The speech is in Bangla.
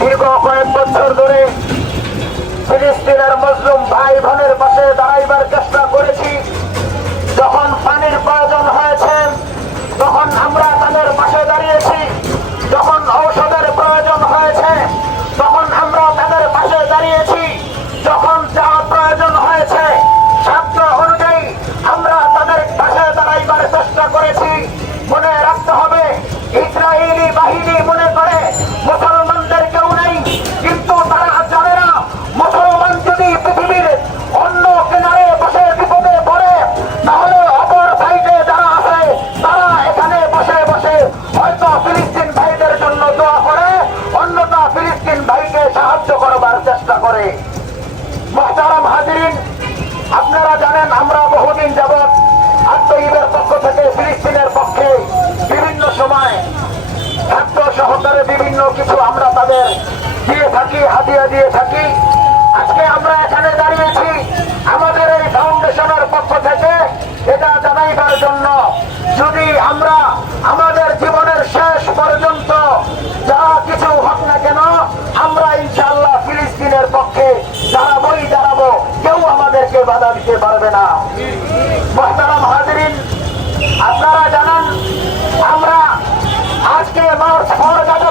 দীর্ঘ কয়েক বছর ধরে ফিলিস্তিনের মুসলিম ভাই বোনের পাশে দাঁড়াইবার চেষ্টা করেছি। যখন পানির প্রয়োজন হয়েছে তখন আমরা তাদের পাশে দাঁড়িয়েছি। যখন ঔষধের প্রয়োজন হয়েছে তখন আমরা তাদের পাশে দাঁড়িয়েছি। যখন যা প্রয়োজন হয়েছে সাধ্য অনুযায়ী আমরা তাদের পাশে দাঁড়াইবার চেষ্টা করেছি। মনে রাখতে হবে, ইসরায়েলি বাহিনী মনে করে মুসলমানদের কেউ নেই, কিন্তু তারা জানে না মুসলমান যদি পৃথিবীর অন্য কিনারে বসে বিপদে পড়ে তাহলে অপর সাইডে যারা আছে তারা এখানে বসে বসে হয়তো ফিলিস্তিন ভাইদের জন্য দোয়া করে, অন্যটা ফিলিস্তিন ভাইকে সাহায্য করবার চেষ্টা করে। মুহতারাম হাজিরিন, আপনারা জানেন আমরা বহুদিন যাবৎ আত্মীয়দের পক্ষ থেকে ফিলিস্তিনের পক্ষে বিভিন্ন সময় খাদ্য সহকারে বিভিন্ন কিছু আমরা তাদের দিয়ে থাকি, হাদিয়া দিয়ে থাকি। আজকে আমরা এখানে দাঁড়িয়েছি আমাদের এই ফাউন্ডেশনের পক্ষ থেকে এটা জানাইবার জন্য, যদি আমরা আমাদের জীবনের শেষ পর্যন্ত যা কিছু হোক না কেন আমরা ইনশাআল্লাহ ফিলিস্তিনের পক্ষে দাঁড়াবো, কেউ আমাদেরকে বাধা দিতে পারবে না। মুহতারাম হাজিরিন, আপনারা জানেন আমরা আজকে মার্চ ফর গাজা